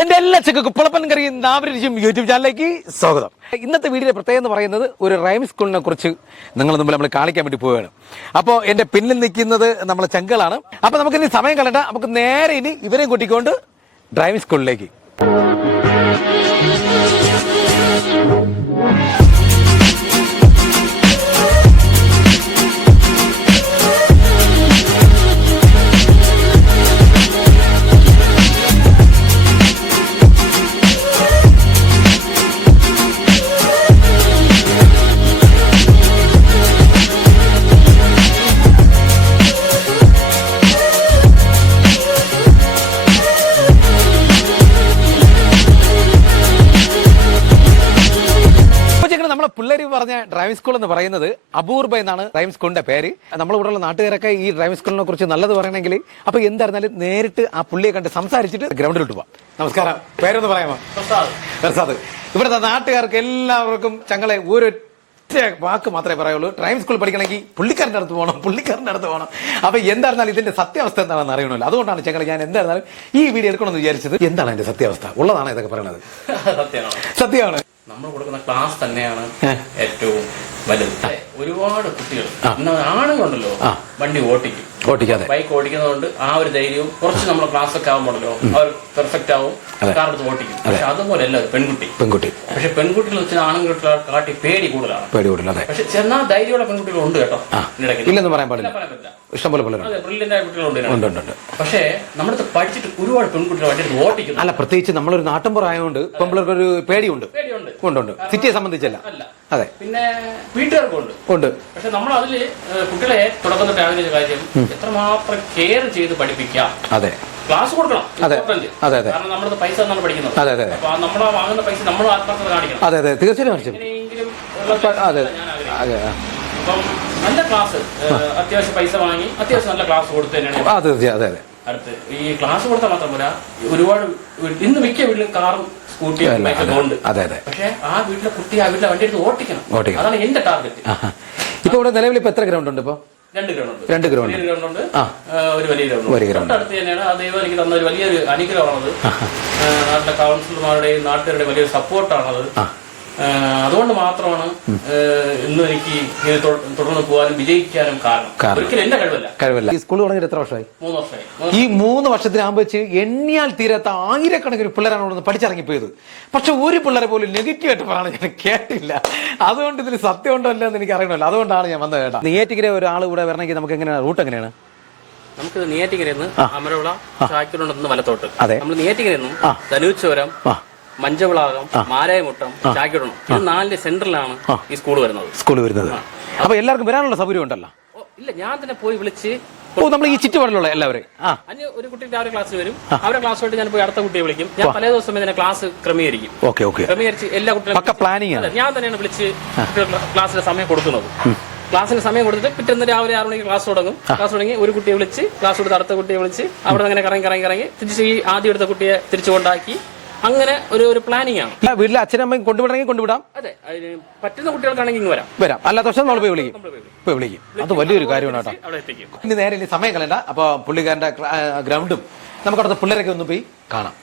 എന്റെ എല്ലാ ചെക്കും കുപ്പളപ്പൻ കറിയും നാവരിച്ചും യൂട്യൂബ് ചാനലിലേക്ക് സ്വാഗതം. ഇന്നത്തെ വീഡിയോയുടെ പ്രത്യേകത എന്ന് പറയുന്നത് ഒരു റൈം സ്കൂളിനെ കുറിച്ച് നിങ്ങൾ മുമ്പിൽ നമ്മൾ കാണിക്കാൻ വേണ്ടി പോവുകയാണ്. അപ്പോൾ എന്റെ പിന്നിൽ നിൽക്കുന്നത് നമ്മളെ ചങ്കളാണ്. അപ്പോൾ നമുക്ക് ഇനി സമയം കളണ്ട നമുക്ക് നേരെ ഇനി ഇവരെയും കൂട്ടിക്കൊണ്ട് ഡ്രൈവിംഗ് സ്കൂളിലേക്ക്. ഡ്രൈവിംഗ് സ്കൂൾ എന്ന് പറയുന്നത് അപൂർവ എന്നാണ് ഡ്രൈവിംഗ് സ്കൂളിന്റെ പേര്. നമ്മൾ ഇവിടെയുള്ള നാട്ടുകാരൊക്കെ ഈ ഡ്രൈവിംഗ് സ്കൂളിനെ കുറിച്ച് നല്ലത് പറയണമെങ്കിൽ അപ്പൊ എന്തായിരുന്നാലും നേരിട്ട് ആ പുള്ളിയെ കണ്ട് സംസാരിച്ചിട്ട് ഗ്രൗണ്ടിലോട്ട് പോവാം. നമസ്കാരം. പേരൊന്ന് പറയാമോ? പ്രസാദ്. ഇവിടുത്തെ നാട്ടുകാർക്ക് എല്ലാവർക്കും ചങ്ങളെ ഒരൊറ്റ വാക്ക് മാത്രമേ പറയുള്ളൂ. ഡ്രൈവിംഗ് സ്കൂൾ പഠിക്കണമെങ്കിൽ പുള്ളിക്കാരന്റെ അടുത്ത് പോകണം പുള്ളിക്കാരന്റെ അടുത്ത് പോകണം. അപ്പൊ എന്തായിരുന്നാലും ഇതിന്റെ സത്യാവസ്ഥ എന്താണെന്ന് അറിയണമല്ലോ. അതുകൊണ്ടാണ് ചങ്ങളെ ഞാൻ എന്തായിരുന്നാലും ഈ വീഡിയോ എടുക്കണമെന്ന് വിചാരിച്ചത്. എന്താണ് അതിന്റെ സത്യാവസ്ഥ? ഉള്ളതാണ് ഇതൊക്കെ പറയുന്നത് സത്യമാണ്. സത്യമാണ്. നമ്മൾ കൊടുക്കുന്ന ക്ലാസ് തന്നെയാണ് ഏറ്റവും വലുത്. ഒരുപാട് കുട്ടികൾ. ആണുങ്ങളുണ്ടല്ലോ വണ്ടി ഓട്ടിക്കും. ഓട്ടിക്കാതെ. ബൈക്ക് ഓടിക്കുന്നതുകൊണ്ട് ആ ഒരു ധൈര്യവും കുറച്ച് നമ്മൾ ക്ലാസ് ഒക്കെ ആകുമ്പോഴല്ലോ അവർ പെർഫെക്റ്റ് ആവും. ഓടിക്കും ഓട്ടിക്കും. പക്ഷെ അതുപോലെ അല്ല പെൺകുട്ടി. പെൺകുട്ടി. പക്ഷെ പെൺകുട്ടികൾ വെച്ചാൽ ആണുങ്ങളെ കാട്ടി പേടി കൂടുതലാണ്. പേടി കൂടുതൽ അതെ. പക്ഷെ ചെന്നാ ധൈര്യമുള്ള പെൺകുട്ടികൾ ഉണ്ട് കേട്ടോ. ഇല്ലെന്ന് പറയാൻ പാടില്ല. പറ്റില്ല. ഇഷ്ടംപോലെ കുട്ടികളുണ്ട് പക്ഷേ നമ്മുടെ അടുത്ത് പഠിച്ചിട്ട് ഒരുപാട് പെൺകുട്ടികൾ വണ്ടി ഓട്ടിക്കുന്നു. അല്ല പ്രത്യേകിച്ച് നമ്മളൊരു നാട്ടിൻപുറം ആയതുകൊണ്ട് പെമ്പിള്ളേർക്ക് ഒരു പേടിയുണ്ട്. പേടിയുണ്ട്. ഉണ്ട് സിറ്റിയെ സംബന്ധിച്ചല്ല. അതെ. പിന്നെ വീട്ടുകാർക്കുണ്ട് ഉണ്ട്. പക്ഷെ നമ്മൾ അതിൽ കുട്ടികളെ തുടക്കം തൊട്ട് കാര്യം എത്രമാത്രം കെയർ ചെയ്ത് പഠിപ്പിക്കാം? അതെ. ക്ലാസ് കൊടുക്കണം. അതെ. അതെ, അതെ. കാരണം നമ്മൾ പൈസ പഠിക്കുന്നത്. അതെ അതെ അതെ. നമ്മൾ വാങ്ങുന്ന പൈസ നമ്മൾ ആത്മാർത്ഥത കാണിക്കണം. അതെ അതെ. തീർച്ചയായും അതെ അതെ. നല്ല ക്ലാസ് അത്യാവശ്യം പൈസ വാങ്ങി അത്യാവശ്യം നല്ല ക്ലാസ് കൊടുത്തു തന്നെയാണ് അതെ അതെ അതെ. അടുത്ത്. ഈ ക്ലാസ് കൊടുത്താൽ മാത്രമല്ല ഒരുപാട് ഇന്ന് മിക്ക വീട്ടിലും കാറും സ്കൂട്ടിയും ഉണ്ട്. അതെ അതെ. പക്ഷെ ആ വീട്ടിലെ കുട്ടി ആ വീട്ടിലെ വണ്ടി എടുത്ത് ഓട്ടിക്കണം. ഓടിക്കണം അതാണ് എന്റെ ടാർഗറ്റ്. ഇപ്പൊ ഇവിടെ നിലവിൽ ഇപ്പൊ എത്ര ഗ്രൗണ്ട് ഉണ്ട് ഇപ്പൊ? രണ്ട് ഗ്രൗണ്ട് രണ്ട് ഗ്രൗണ്ട് ഗ്രൗണ്ട് ഉണ്ട്. ഒരു വലിയ ഗ്രൗണ്ട് വലിയ ഗ്രൗണ്ട് അടുത്ത് തന്നെയാണ് ആ ദൈവം എനിക്ക് തന്ന ഒരു വലിയൊരു അനുഗ്രഹമാണത്. നാട്ടിലെ കൗൺസിലർമാരുടെയും നാട്ടുകാരുടെയും വലിയൊരു സപ്പോർട്ടാണത് അതുകൊണ്ട് മാത്രമാണ് ഇന്നും എനിക്ക് ഇങ്ങനെ തുടർന്ന് പോകാനും വിജയിക്കാനും കാരണം. ഒരിക്കലും എന്റെ കഴിവല്ല. കഴിവല്ല. ഈ സ്കൂൾ തുടങ്ങിയിട്ട് എത്ര വർഷമായി? മൂന്ന് വർഷമായി. ഈ മൂന്ന് വർഷത്തിനാകുമ്പോൾ വെച്ച് എണ്ണിയാൽ തീരാത്ത ആയിരക്കണക്കിന് പിള്ളേരാണ് ഇവിടെ നിന്ന് പഠിച്ചിറങ്ങിപ്പോയത്. പക്ഷെ ഒരു പിള്ളേരെ പോലും നെഗറ്റീവ് ആയിട്ട് പറയാൻ ഞാൻ കേട്ടില്ല. അതുകൊണ്ട് ഇതിൽ സത്യം ഉണ്ടോ അല്ലോ എന്ന് എനിക്ക് അറിയണമല്ലോ അതുകൊണ്ടാണ് ഞാൻ വന്നത് കേട്ടോ. നെയ്യാറ്റിക്കര ഒരാൾ ഇവിടെ വരണമെങ്കിൽ നമുക്ക് എങ്ങനെയാണ് റൂട്ട് എങ്ങനെയാണ്? നമുക്ക് നെയ്യാറ്റിക്കരന്ന് അമരവിള ചാക്കിലുണ്ടെന്ന് വലത്തോട്ട്. അതെ. നമ്മൾ നെയ്യാറ്റിക്കരന്നും ധനുച്ചോരം മഞ്ചവിളാകം മാരായമുട്ടം ചാക്കിടണം. ഇത് നാലിന്റെ സെന്ററിലാണ് ഈ സ്കൂൾ വരുന്നത്. സ്കൂൾ വരുന്നത്. അപ്പൊ എല്ലാവർക്കും വരാനുള്ള സൗകര്യം ഉണ്ടല്ലോ? ഇല്ല ഞാൻ തന്നെ പോയി വിളിച്ച് ഓ നമ്മൾ ഈ ചുറ്റുപാടിലുള്ള എല്ലാവരും ആ. ഒരു കുട്ടി രാവിലെ ക്ലാസ്സിൽ വരും. അവരുടെ ക്ലാസ് ആയിട്ട് ഞാൻ പോയി അടുത്ത കുട്ടിയെ വിളിക്കും. ഞാൻ പല ദിവസം ഇതിനെ ക്ലാസ് ക്രമീകരിക്കും. Okay okay. ക്രമീകരിച്ച് എല്ലാ കുട്ടികളും പ്ലാനിങ് ഞാൻ തന്നെയാണ് വിളിച്ച് ക്ലാസ്സിലെ സമയം കൊടുക്കുന്നത്. ക്ലാസ്സിന് സമയം കൊടുത്തിട്ട് പിറ്റേന്ന് രാവിലെ ആറ് മണിക്ക് ക്ലാസ് തുടങ്ങും. ക്ലാസ് തുടങ്ങി ഒരു കുട്ടിയെ വിളിച്ച് ക്ലാസ് കൊടുത്ത് അടുത്ത കുട്ടിയെ വിളിച്ച് അവിടെ അങ്ങനെ കറങ്ങി കറങ്ങി കറങ്ങി തിരിച്ച് ഈ ആദ്യം എടുത്ത കുട്ടിയെ തിരിച്ചു കൊണ്ടാക്കി അങ്ങനെ ഒരു ഒരു പ്ലാനിങ് ആണ്. വീട്ടിലെ അച്ഛനമ്മയും കൊണ്ടുവിടണമെങ്കിൽ കൊണ്ടുവിടാം. അതെ അതിന് പറ്റുന്ന കുട്ടികൾക്കാണെങ്കിൽ ഇങ്ങ് വരാം. വരാം. അല്ലാത്ത പക്ഷേ നമ്മൾ പോയി വിളിക്കും. പോയി വിളിക്കും. അത് വലിയൊരു കാര്യമാണ് കേട്ടോ. അവിടെ എത്തിക്കും. ഇനി നേരെ ഇനി സമയം കളയണ്ട. അപ്പൊ പുള്ളിക്കാരന്റെ ഗ്രൗണ്ടും നമുക്ക് അവിടുത്തെ പിള്ളേരൊക്കെ ഒന്ന് പോയി കാണാം.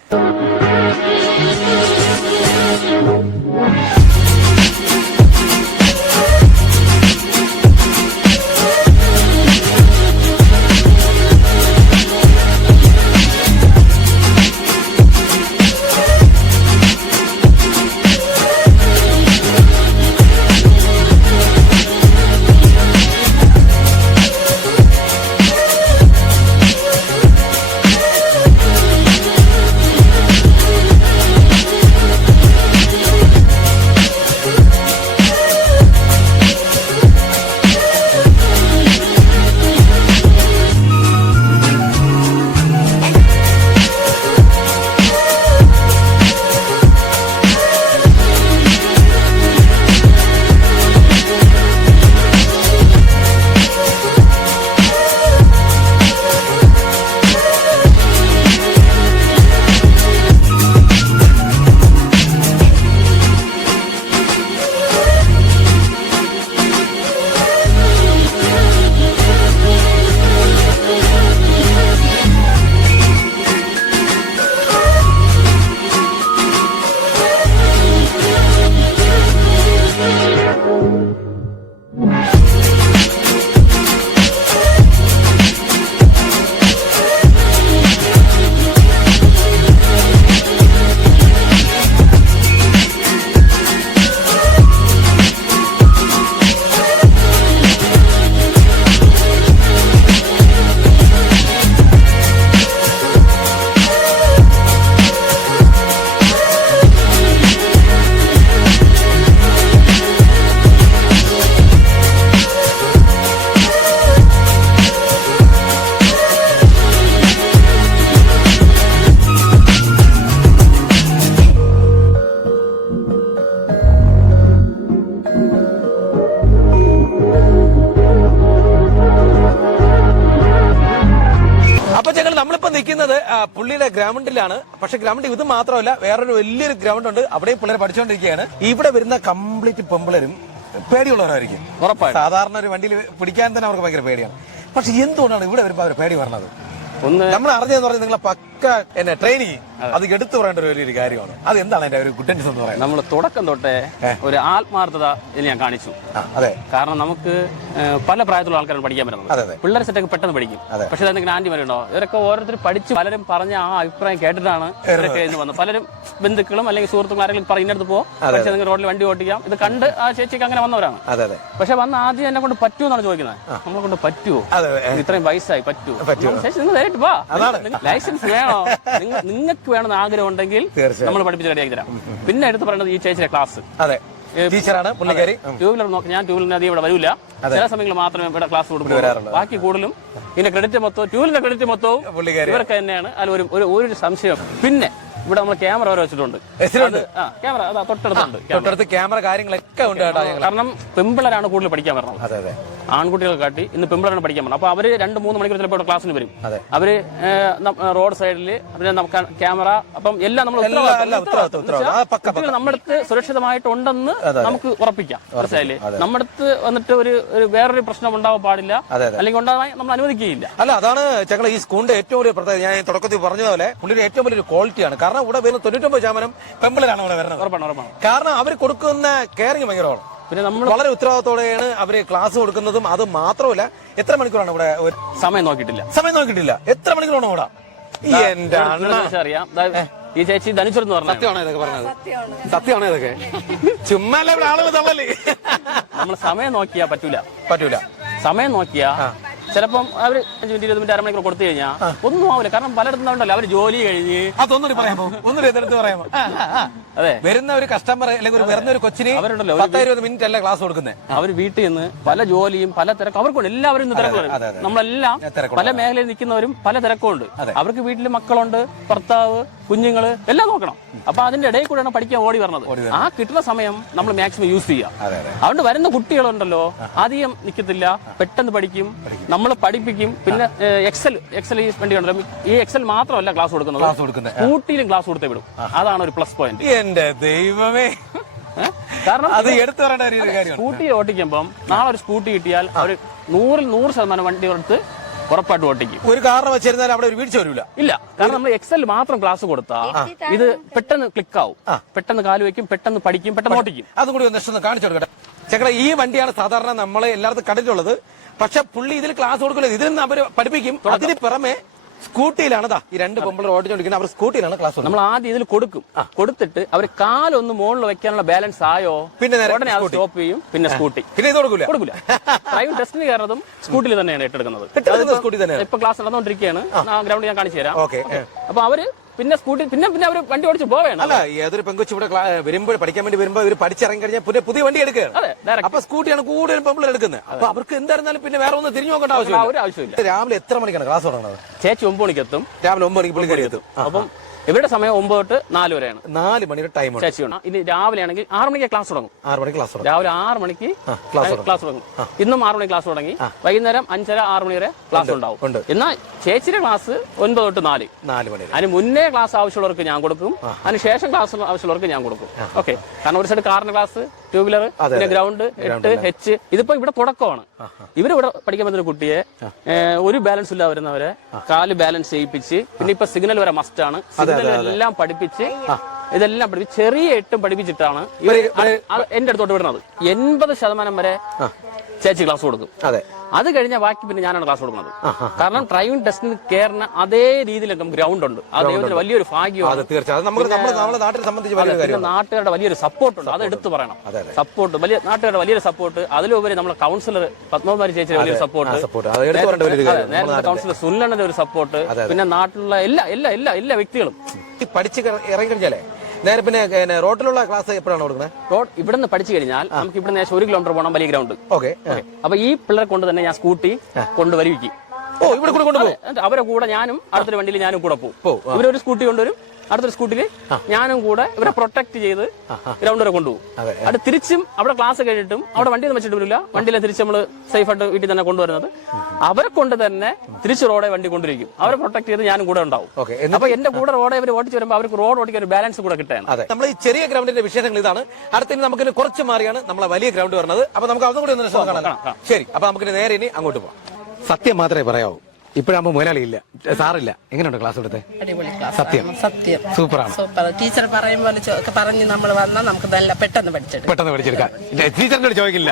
ഗ്രൗണ്ടിലാണ്. പക്ഷെ ഗ്രൗണ്ട് ഇത് മാത്രമല്ല വേറൊരു വലിയൊരു ഗ്രൗണ്ട് ഉണ്ട് അവിടെയും പിള്ളേർ പഠിച്ചുകൊണ്ടിരിക്കുകയാണ്. ഇവിടെ വരുന്ന കംപ്ലീറ്റ് പെമ്പിളരും പേടിയുള്ളവരായിരിക്കും. സാധാരണ ഒരു വണ്ടിയിൽ പിടിക്കാൻ തന്നെ അവർക്ക് ഭയങ്കര പേടിയാണ്. പക്ഷെ എന്തുകൊണ്ടാണ് ഇവിടെ വരുമ്പോൾ അവർ പേടി പറഞ്ഞത് ഒന്ന് നമ്മൾ അറിഞ്ഞതെന്ന് പറഞ്ഞാൽ നിങ്ങളെ പക്ക എന്നെ ട്രെയിനിങ് അത്. എടുത്തു പറയേണ്ട ഒരു വലിയൊരു കാര്യമാണ്. അത് എന്താണ് എന്റെ ഒരു ഗുഡൻസ് എന്ന് പറയുന്നത് നമ്മൾ തുടക്കം തൊട്ടേ ഒരു ആത്മാർത്ഥത ഇതിൽ ഞാൻ കാണിച്ചു. അതെ. കാരണം നമുക്ക് പല പ്രായത്തിലുള്ള ആൾക്കാരാണ് പഠിക്കാൻ പറ്റുന്നത്. പിള്ളേർ സെറ്റൊക്കെ പെട്ടെന്ന് പഠിക്കും. പക്ഷെ ആന്റി വരുന്നുണ്ടോ ഇവരൊക്കെ ഓരോരുത്തർ പഠിച്ച് പലരും പറഞ്ഞ ആ അഭിപ്രായം കേട്ടിട്ടാണ് ഇവരൊക്കെ ഇന്ന് വന്നത്. പലരും ബന്ധുക്കളും അല്ലെങ്കിൽ സുഹൃത്തുക്കളും ആരെങ്കിലും പറയും ഇന്നടുത്ത് പോ. പക്ഷെ നിങ്ങൾ റോഡിൽ വണ്ടി ഓട്ടിക്കാം. ഇത് കണ്ട് ആ ചേച്ചിക്ക് അങ്ങനെ വന്നവരാണ്. പക്ഷെ വന്ന ആദ്യം എന്നെ കൊണ്ട് പറ്റുമോ എന്നാണ് ചോദിക്കുന്നത്. നമ്മളെ കൊണ്ട് പറ്റുമോ. ഇത്രയും വയസ്സായി പറ്റുമോ? ചേച്ചി നിങ്ങൾ വാ. അതാണ്. ലൈസൻസ് വേണോ? നിങ്ങൾക്ക് വേണമെന്ന് ആഗ്രഹം ഉണ്ടെങ്കിൽ നമ്മൾ പഠിപ്പിച്ച് റെഡിയാക്കി തരാം. പിന്നെ എടുത്ത് പറയുന്നത് ഈ ചേച്ചിയുടെ ക്ലാസ് അതെ. ടീച്ചറാണ് പുള്ളിക്കാരി. ടൂ വീലർ നോക്കി ഞാൻ ടൂ വീലറിന് അധികം ഇവിടെ വരില്ല ചില സമയങ്ങളിൽ മാത്രമേ ഇവിടെ ക്ലാസ് കൊടുക്കൂ ബാക്കി കൂടുതലും ഇതിന്റെ ക്രെഡിറ്റ് മൊത്തവും ടൂ വീലറിന്റെ ക്രെഡിറ്റ് മൊത്തവും ഇവർക്ക് തന്നെയാണ്. അതിൽ ഒരു ഒരു സംശയം. പിന്നെ ഇവിടെ നമ്മൾ ക്യാമറ വരെ വെച്ചിട്ടുണ്ട്. ക്യാമറ തൊട്ടടുത്തുണ്ട് തൊട്ടടുത്ത് ക്യാമറ കാര്യങ്ങളൊക്കെ ഉണ്ട് കാരണം പെമ്പിളരാണ് കൂടുതൽ പഠിക്കാൻ വരണം ആൺകുട്ടികളെ കാട്ടി ഇന്ന് പെമ്പിളാണ് പഠിക്കാൻ പോകുന്നത്. അപ്പൊ അവർ രണ്ട് മൂന്ന് മണിക്കൂർ ചിലപ്പോൾ ഇവിടെ ക്ലാസ്സിന് വരും. അവർ അവർ റോഡ് സൈഡിൽ പിന്നെ നമുക്ക് ക്യാമറ അപ്പം എല്ലാം നമ്മൾ നമ്മുടെ അടുത്ത് സുരക്ഷിതമായിട്ടുണ്ടെന്ന് നമുക്ക് ഉറപ്പിക്കാം. മനസ്സിലായില്ലേ? നമ്മുടെ അടുത്ത് വന്നിട്ട് ഒരു ഒരു വേറൊരു പ്രശ്നം ഉണ്ടാവാൻ പാടില്ല. അല്ലെങ്കിൽ ഉണ്ടാവാൻ നമ്മൾ അനുവദിക്കുകയില്ല. അല്ല അതാണ് ഞങ്ങൾ ഈ സ്കൂളിന്റെ ഏറ്റവും വലിയ പ്രത്യേകത. ഞാൻ തുടക്കത്തിൽ പറഞ്ഞതുപോലെ പുള്ളിയുടെ ഏറ്റവും വലിയൊരു ക്വാളിറ്റിയാണ്. കാരണം ഇവിടെ വരുന്ന തൊണ്ണൂറ്റൊമ്പത് ശതമാനം പെമ്പിളിലാണ് ഇവിടെ വരുന്നത്. കാരണം അവർ കൊടുക്കുന്ന കെയറിങ് ഭയങ്കരമാണ് പിന്നെ നമ്മൾ വളരെ ഉത്തരവാദിത്തോടെയാണ് അവർ ക്ലാസ് കൊടുക്കുന്നതും അത് മാത്രമല്ല എത്ര മണിക്കൂറാണ് ഇവിടെ ഒരു- സമയം നോക്കിയിട്ടില്ല. സമയം നോക്കിയിട്ടില്ല. എത്ര മണിക്കൂറാണ് ഇവിടെ? എന്റെ അറിയാം. ഈ ചേച്ചി പറഞ്ഞു. സത്യമാണോ ഇതൊക്കെ പറഞ്ഞത്? സത്യമാണോ. ഇതൊക്കെ? ചുമ്മാ ഇവിടെ ആളുകൾ നമ്മൾ സമയം നോക്കിയാ പറ്റൂല. പറ്റൂല. സമയം നോക്കിയാ ചിലപ്പം അവർ അഞ്ച് മിനിറ്റ് ഇരുപത് മിനിറ്റ് അരമണിക്കൂർ കൊടുത്തു കഴിഞ്ഞാൽ ഒന്നും ആവില്ല കാരണം പലയിടത്തും ഉണ്ടല്ലോ അവർ ജോലി കഴിഞ്ഞ്. അതൊന്നും പറയാമോ? ഒന്നുകൂടി എതിർത്ത് പറയാമോ. അതെ. വരുന്ന ഒരു കസ്റ്റമർ അല്ലെങ്കിൽ വരുന്ന ഒരു കൊച്ചിന് അവരുണ്ടല്ലോ, ഇരുപത് മിനിറ്റ് അല്ല ക്ലാസ് കൊടുക്കുന്നത് അവർ വീട്ടിൽ നിന്ന് പല ജോലിയും പല തിരക്കും അവർക്കുണ്ട് എല്ലാവരും ഇന്ന് തിരക്കുണ്ട് നമ്മളെല്ലാം പല മേഖലയിൽ നിൽക്കുന്നവരും പല തിരക്കുണ്ട് ഉണ്ട്. അവർക്ക് വീട്ടിൽ മക്കളുണ്ട് ഭർത്താവ് കുഞ്ഞുങ്ങൾ എല്ലാം നോക്കണം. അപ്പൊ അതിന്റെ ഇടയിൽ കൂടെയാണ് പഠിക്കാൻ ഓടി വരുന്നത് ആ കിട്ടുന്ന സമയം നമ്മൾ മാക്സിമം യൂസ് ചെയ്യാം. അതെ അതെ. അതുകൊണ്ട് വരുന്ന കുട്ടികളുണ്ടല്ലോ അധികം നിൽക്കത്തില്ല പെട്ടെന്ന് പഠിക്കും നമ്മൾ പഠിപ്പിക്കും. പിന്നെ എക്സൽ എക്സൽ ഈ വണ്ടി ഉണ്ടല്ലോ ഈ എക്സൽ മാത്രമല്ല ക്ലാസ് കൊടുക്കുന്നത്. കൂട്ടിയിലും ക്ലാസ് കൊടുത്തേ വിടും. അതാണ് ഒരു പ്ലസ് പോയിന്റ് എന്റെ ദൈവമേ. കാരണം അത് എടുത്തു പറയേണ്ട സ്കൂട്ടി ഓട്ടിക്കുമ്പം നാളെ ഒരു സ്കൂട്ടി കിട്ടിയാൽ ഒരു നൂറിൽ നൂറ് ശതമാനം വണ്ടി എടുത്ത് ഉറപ്പായിട്ട് ഓട്ടിക്കും ഒരു കാരണം വെച്ചിരുന്നാൽ അവിടെ ഒരു വീഴ്ച വരില്ല ഇല്ല കാരണം നമ്മൾ എക്സൽ മാത്രം ക്ലാസ് കൊടുത്താൽ ഇത് പെട്ടെന്ന് ക്ലിക്ക് ആവും. പെട്ടെന്ന് കാൽ വെക്കും പെട്ടെന്ന് പഠിക്കും പെട്ടെന്ന് ഓട്ടിക്കും അതും കൂടി ഒന്ന് കാണിച്ചു കൊടുക്കട്ടെ. ചേട്ടാ ഈ വണ്ടിയാണ് സാധാരണ നമ്മളെ എല്ലായിടത്തും കണ്ടിട്ടുള്ളത്. പക്ഷെ പുള്ളി ഇതിൽ ക്ലാസ് കൊടുക്കില്ല. ഇതിൽ നിന്ന് അവർ പഠിപ്പിക്കും. അതിന് പുറമെ സ്കൂട്ടിയിലാണ് ദാ ഈ രണ്ട് പെമ്പിൾ ഓടിച്ചോണ്ടിരിക്കുന്നത് അവർ സ്കൂട്ടിയിലാണ് ക്ലാസ് നമ്മൾ ആദ്യം ഇതിൽ കൊടുക്കും. കൊടുത്തിട്ട് അവർ കാലൊന്ന് മുകളിൽ വെക്കാനുള്ള ബാലൻസ് ആയോ? പിന്നെ നേരെ ഉടനെ അത് സ്റ്റോപ്പ് ചെയ്യും പിന്നെ സ്കൂട്ടി. പിന്നെ ഇത് കൊടുക്കില്ല കൊടുക്കില്ല ഡ്രൈവിംഗ് ടെസ്റ്റിന് കയറുന്നതും സ്കൂട്ടിയിൽ തന്നെയാണ് ഏറ്റെടുക്കുന്നത്. സ്കൂട്ടി ഇപ്പൊ ക്ലാസ് നടന്നുകൊണ്ടിരിക്കുകയാണ്. ഗ്രൗണ്ട് ഞാൻ കാണിച്ചു തരാം. ഓക്കെ. അപ്പൊ അവർ പിന്നെ സ്കൂട്ടി പിന്നെ പിന്നെ അവർ വണ്ടി ഓടിച്ച് പോവേണം. അല്ല ഏതൊരു പെങ്കുച്ച് ഇവിടെ വരുമ്പോൾ പഠിക്കാൻ വേണ്ടി വരുമ്പോൾ ഇവർ പഠിച്ചിറങ്ങി കഴിഞ്ഞാൽ പുതിയ പുതിയ വണ്ടി എടുക്കുകയാണ്. അപ്പൊ സ്കൂട്ടിയാണ് കൂടുതലും പെമ്പിൾ എടുക്കുന്നത്. അപ്പൊ അവർക്ക് എന്തായിരുന്നാലും പിന്നെ വേറെ ഒന്നും തിരിഞ്ഞു നോക്കേണ്ട ആവശ്യമില്ല. ഒരു ആവശ്യമില്ല. രാവിലെ എത്ര മണിക്കാണ് ക്ലാസ് തുടങ്ങുന്നത്? ചേച്ചി ഒമ്പത് മണിക്ക് എത്തും. രാവിലെ ഒമ്പത് മണിക്ക് പുള്ളിക്കാരി എത്തും. അപ്പം ഇവരുടെ സമയം ഒമ്പത് തൊട്ട് നാല് വരെയാണ്. നാല് മണിയുടെ ടൈം ഉണ്ട്. ഇനി രാവിലെ ആണെങ്കിൽ ആറ് മണിക്ക് ക്ലാസ് തുടങ്ങും. ആറ് മണിക്ക് ക്ലാസ് തുടങ്ങും. രാവിലെ ആറ് മണിക്ക് ക്ലാസ് തുടങ്ങും. ഇന്നും ആറ് മണി ക്ലാസ് തുടങ്ങി. വൈകുന്നേരം അഞ്ചര ആറ് മണി വരെ ക്ലാസ് ഉണ്ടാവും. ഉണ്ട്. എന്നാൽ ചേച്ചിയുടെ ക്ലാസ് ഒൻപത് തൊട്ട് നാല്. നാല് മണി. അതിന് മുന്നേ ക്ലാസ് ആവശ്യമുള്ളവർക്ക് ഞാൻ കൊടുക്കും. അതിന് ശേഷം ക്ലാസ് ആവശ്യമുള്ളവർക്ക് ഞാൻ കൊടുക്കും. ഓക്കെ കാരണം ഒരു സൈഡ് കാറിന്റെ ക്ലാസ് ടൂ വീലർ പിന്നെ ഗ്രൗണ്ട് എട്ട് എച്ച് ഇതിപ്പോ ഇവിടെ തുടക്കമാണ്. ഇവരിവിടെ പഠിക്കാൻ പറ്റുന്ന കുട്ടിയെ ഒരു ബാലൻസ് ഇല്ല വരുന്നവരെ കാൽ ബാലൻസ് ചെയ്യിപ്പിച്ച് പിന്നെ ഇപ്പൊ സിഗ്നൽ വരെ മസ്റ്റ് ആണ്. സിഗ്നൽ എല്ലാം പഠിപ്പിച്ച് ഇതെല്ലാം പഠിപ്പിച്ച് ചെറിയ എട്ടും പഠിപ്പിച്ചിട്ടാണ് ഇവർ എന്റെ അടുത്തോട്ട് വിടുന്നത്. എൺപത് ശതമാനം വരെ ചേച്ചി ക്ലാസ് കൊടുക്കും. അതെ കഴിഞ്ഞ ബാക്കി പിന്നെ ഞാനാണ് ക്ലാസ് കൊടുക്കുന്നത്. കാരണം ഡ്രൈവിംഗ് ടെസ്റ്റിന് കയറുന്ന അതേ രീതിയിലൊക്കെ ഗ്രൗണ്ട് ഉണ്ട്. അത് ദൈവത്തിന് വലിയൊരു ഭാഗ്യമാണ്. നമുക്ക് നാട്ടുകാരുടെ വലിയൊരു സപ്പോർട്ട് ഉണ്ട്. അത് എടുത്തു പറയണം. സപ്പോർട്ട് വലിയ നാട്ടുകാരുടെ വലിയൊരു സപ്പോർട്ട് അതിലുപരി നമ്മുടെ കൗൺസിലർ പത്മകുമാരി ചേച്ചിയുടെ വലിയൊരു സപ്പോർട്ട് കൗൺസിലർ സുല്ലണ്ണന്റെ ഒരു സപ്പോർട്ട് പിന്നെ നാട്ടിലുള്ള എല്ലാ എല്ലാ എല്ലാ എല്ലാ വ്യക്തികളും. പഠിച്ച് ക- ഇറങ്ങി കഴിഞ്ഞാലേ നേരെ പിന്നെ റോട്ടിലുള്ള ക്ലാസ് എപ്പോഴാണ് കൊടുക്കുന്നത്? റോഡ് ഇവിടുന്ന് പഠിച്ചു കഴിഞ്ഞാൽ നമുക്ക് ഇവിടുന്ന് ഏകദേശം ഒരു കിലോമീറ്റർ പോകണം വലിയ ഗ്രൗണ്ട് ഓക്കെ അപ്പൊ ഈ പിള്ളേരെ കൊണ്ട് തന്നെ ഞാൻ സ്കൂട്ടി കൊണ്ടുവരിക്കും ഓ ഇവിടെ കൂടെ കൊണ്ടുപോകും അവരെ കൂടെ ഞാനും അടുത്തൊരു വണ്ടിയിൽ ഞാനും കൂടെ പോകും ഇവരൊരു സ്കൂട്ടി കൊണ്ടുവരും അടുത്തൊരു സ്കൂട്ടിയിൽ ഞാനും കൂടെ ഇവരെ പ്രൊട്ടക്ട് ചെയ്ത് ഗ്രൗണ്ട് വരെ കൊണ്ടുപോകും. അതെ. തിരിച്ചും അവിടെ ക്ലാസ് കഴിഞ്ഞിട്ടും അവിടെ വണ്ടി ഒന്നും വെച്ചിട്ട് വരില്ല വണ്ടിയിലെ തിരിച്ച് നമ്മൾ സേഫ് ആയിട്ട് വീട്ടിൽ തന്നെ കൊണ്ടുവരുന്നത്. അവരെ കൊണ്ട് തന്നെ തിരിച്ച് റോഡെ വണ്ടി കൊണ്ടിരിക്കും അവരെ പ്രൊട്ടക്ട് ചെയ്ത് ഞാനും കൂടെ ഉണ്ടാവും. അപ്പൊ എന്റെ കൂടെ റോഡേ അവർ ഓടിച്ച് വരുമ്പോൾ അവർക്ക് റോഡ് ഓടിക്കാൻ ഒരു ബാലൻസ് കൂടെ കിട്ടാൻ നമ്മൾ ഈ ചെറിയ ഗ്രൗണ്ടിന്റെ വിശേഷങ്ങൾ ഇതാണ്. അടുത്ത നമുക്ക് കുറച്ച് മാറിയാണ് നമ്മളെ വലിയ ഗ്രൗണ്ട് വരുന്നത് അപ്പൊ നമുക്ക് അതും കൂടി ഒന്ന് ശരി അപ്പൊ നമുക്ക് നേരെ ഇനി അങ്ങോട്ട് പോവാം. സത്യം മാത്രമേ പറയാവൂ. ഇപ്പോഴാകുമ്പോൾ മുതലാളി ഇല്ല സാറില്ല. എങ്ങനെയുണ്ട് ക്ലാസ് എടുത്ത് അടിപൊളി ക്ലാസ് സത്യം. സത്യം. സൂപ്പറാണ്. സൂപ്പർ. ടീച്ചർ പറയും പോലെ പറഞ്ഞ് നമ്മൾ വന്നാൽ നമുക്ക് നല്ല പെട്ടെന്ന് പഠിച്ചെടുക്കും. പെട്ടെന്ന് പഠിച്ചെടുക്കാം. ടീച്ചറിനോട് ചോദിക്കില്ല.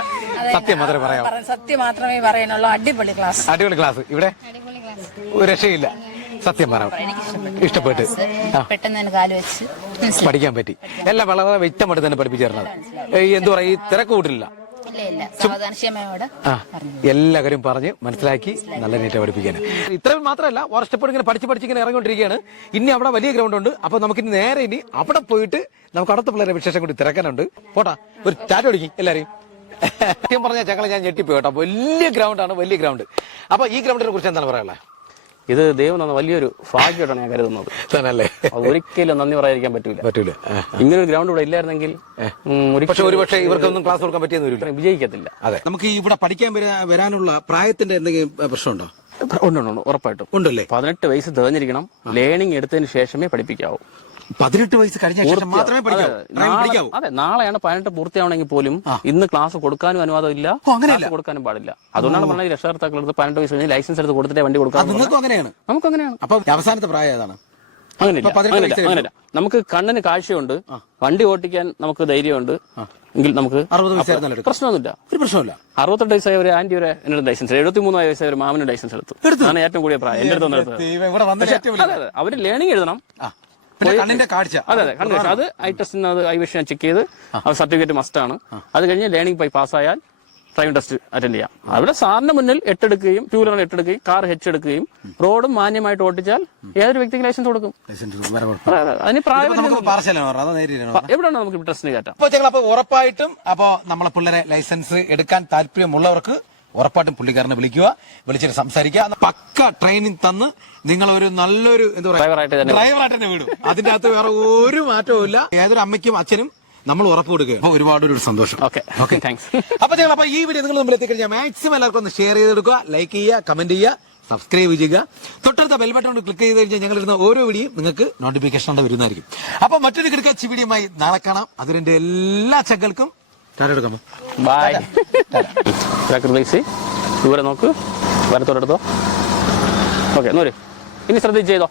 സത്യം മാത്രമേ പറയാം പറ- സത്യം മാത്രമേ പറയാനുള്ളൂ അടിപൊളി ക്ലാസ് അടിപൊളി ക്ലാസ് ഇവിടെ? ഒരു രക്ഷയില്ല. സത്യം പറയാം ഇഷ്ടപ്പെട്ട്. പഠിക്കാൻ പറ്റി. എല്ലാം വളരെ വ്യക്തമായിട്ട് തന്നെ പഠിപ്പിച്ചു തരണത് എന്തു പറയാ? ഈ തിരക്ക് കൂട്ടില്ല. ഇല്ല ഇല്ല. സാവധാനക്ഷമയോടെ ആ എല്ലാ കാര്യം പറഞ്ഞ് മനസ്സിലാക്കി നല്ല നീറ്റ പഠിപ്പിക്കാൻ ഇത്രയും മാത്രമല്ല വർഷപ്പോൾ ഇങ്ങനെ പഠിച്ച് പഠിച്ച് ഇങ്ങനെ ഇറങ്ങിക്കൊണ്ടിരിക്കുകയാണ്. ഇനി അവിടെ വലിയ ഗ്രൗണ്ട് ഉണ്ട്. അപ്പൊ നമുക്ക് ഇനി നേരെ ഇനി അവിടെ പോയിട്ട് നമുക്ക് അടുത്ത പിള്ളേരെ വിശേഷം കൂടി തിരക്കാനുണ്ട്. പോട്ടാ ഒരു ചാറ്റ് അടിക്കും എല്ലാരെയും സത്യം പറഞ്ഞാൽ ഞങ്ങൾ ഞാൻ ഞെട്ടിപ്പോയി കേട്ടോ. വലിയ ഗ്രൗണ്ടാണ് വലിയ ഗ്രൗണ്ട് അപ്പൊ ഈ ഗ്രൗണ്ടിനെ കുറിച്ച് എന്താണ് പറയാനുള്ളത്? ഇത് ദൈവം തന്ന വലിയൊരു ഭാഗ്യമായിട്ടാണ് ഞാൻ കരുതുന്നത്. തന്നല്ലേ? അത് ഒരിക്കലും നന്ദി പറയാതിരിക്കാൻ പറ്റൂല. പറ്റൂല. ഇങ്ങനെ ഇങ്ങനൊരു ഗ്രൗണ്ട് ഇവിടെ ഇല്ലായിരുന്നെങ്കിൽ ഒരു പക്ഷേ ഇവർക്കൊന്നും ക്ലാസ് കൊടുക്കാൻ പറ്റിയെന്ന് വരില്ല. വിജയിക്കത്തില്ല. അതെ. നമുക്ക് ഇവിടെ പഠിക്കാൻ വരാനുള്ള പ്രായത്തിന്റെ എന്തെങ്കിലും പ്രശ്നമുണ്ടോ? ഉണ്ടോ ഉറപ്പായിട്ടും. ഉണ്ടല്ലേ? പതിനെട്ട് വയസ്സ് തികഞ്ഞിരിക്കണം. ലേണിംഗ് എടുത്തതിന് ശേഷമേ പഠിപ്പിക്കാവൂ. പതിനെട്ട് വയസ്സ് കഴിഞ്ഞ ശേഷം മാത്രമേ പഠിക്കാവൂ. അതെ, നാളെയാണ് പതിനെട്ട് പൂർത്തിയാവണമെങ്കിൽ പോലും ഇന്ന് ക്ലാസ് കൊടുക്കാനും അനുവാദമില്ല ക്ലാസ് കൊടുക്കാനും പാടില്ല. അതുകൊണ്ടാണ് പറഞ്ഞത് എടുത്ത് പതിനെട്ട് വയസ്സ് കഴിഞ്ഞ് ലൈസൻസ് എടുത്ത് കൊടുത്തിട്ടേ വണ്ടി കൊടുക്കാൻ നിങ്ങൾക്കും അങ്ങനെയാണ്. നമുക്ക് അങ്ങനെയാണ് അപ്പൊ അവസാനത്തെ പ്രായം ഏതാണ്? അങ്ങനെയില്ല ഇപ്പൊ പതിനെട്ട് അങ്ങനെയില്ല അങ്ങനെയില്ല. നമുക്ക് കണ്ണിന് കാഴ്ചയുണ്ട് വണ്ടി ഓട്ടിക്കാൻ നമുക്ക് ധൈര്യമുണ്ട് എങ്കിൽ നമുക്ക് പ്രശ്നമൊന്നുമില്ല. ഒരു പ്രശ്നമില്ല അറുപത്തെട്ട് വയസ്സായ ഒരു ആന്റി ഒരു എന്നോട് ലൈസൻസ് എഴുപത്തി എഴുപത്തിമൂന്ന് വയസ്സായ ഒരു മാമന് ലൈസൻസ് എടുത്തു. അതാണ് ഏറ്റവും കൂടിയ പ്രായം. എന്റെ അടുത്ത് അവർ ലേണിംഗ് എഴുതണം. കണ്ണിന്റെ കാഴ്ച. അതെ അതെ കണ്ടു അത് ഐ ടെസ്റ്റിന് അത് ഐ വിഷൻ ചെക്ക് ചെയ്ത് അത് സർട്ടിഫിക്കറ്റ് മസ്റ്റ് ആണ്. അത് കഴിഞ്ഞ് ലേണിംഗ് പോയി പാസ്സായാൽ ഡ്രൈവിംഗ് ടെസ്റ്റ് അറ്റൻഡ് ചെയ്യാം. അവിടെ സാറിന് മുന്നിൽ എട്ടെടുക്കുകയും ടൂ വീലർ എട്ടെടുക്കുകയും കാർ ഹെച്ച് എടുക്കുകയും റോഡും മാന്യമായിട്ട് ഓട്ടിച്ചാൽ ഏതൊരു വ്യക്തിക്ക് ലൈസൻസ് കൊടുക്കും. അതിന് എവിടെയാണ് നമുക്ക് ടെസ്റ്റിന് കയറ്റാം. അപ്പൊ ഉറപ്പായിട്ടും അപ്പൊ നമ്മളെ പിള്ളേരെ ലൈസൻസ് എടുക്കാൻ താല്പര്യമുള്ളവർക്ക് ഉറപ്പായിട്ടും പുള്ളിക്കാരനെ വിളിക്കുക വിളിച്ചിട്ട് സംസാരിക്കുക. പക്ക ട്രെയിനിങ് തന്ന് നിങ്ങൾ ഒരു നല്ലൊരു എന്താ പറയുക ഡ്രൈവറായിട്ട് തന്നെ വിടും. അതിന്റെ അകത്ത് വേറെ ഒരു മാറ്റവും ഇല്ല. ഏതൊരു അമ്മയ്ക്കും അച്ഛനും നമ്മൾ ഉറപ്പ് കൊടുക്കുക അപ്പൊ ഒരുപാട് ഒരു സന്തോഷം. ഓക്കെ. ഓക്കെ. താങ്ക്സ് അപ്പൊ ഞങ്ങൾ അപ്പൊ ഈ വീഡിയോ നിങ്ങൾ മുമ്പിൽ എത്തിക്കഴിഞ്ഞാൽ മാക്സിമം എല്ലാവർക്കും ഒന്ന് ഷെയർ ചെയ്തെടുക്കുക ലൈക്ക് ചെയ്യുക കമന്റ് ചെയ്യുക സബ്സ്ക്രൈബ് ചെയ്യുക. തൊട്ടടുത്ത ബെൽ ബട്ടൺ ക്ലിക്ക് ചെയ്ത് കഴിഞ്ഞാൽ ഞങ്ങൾ ഇടുന്ന ഓരോ വീഡിയോയും നിങ്ങൾക്ക് നോട്ടിഫിക്കേഷൻ വരുന്നതായിരിക്കും. അപ്പൊ മറ്റൊരു കിടക്കാച്ചി വീഡിയോയുമായി നാളെ കാണാം. അതിന്റെ എല്ലാ ചക്കൾക്കും എടുക്കാമോ ബൈ പ്ലേസ് ദൂരെ നോക്ക്. വരത്തോടെടുത്തോ ഓക്കെ നോര്. ഇനി ശ്രദ്ധിച്ച് ചെയ്തോ.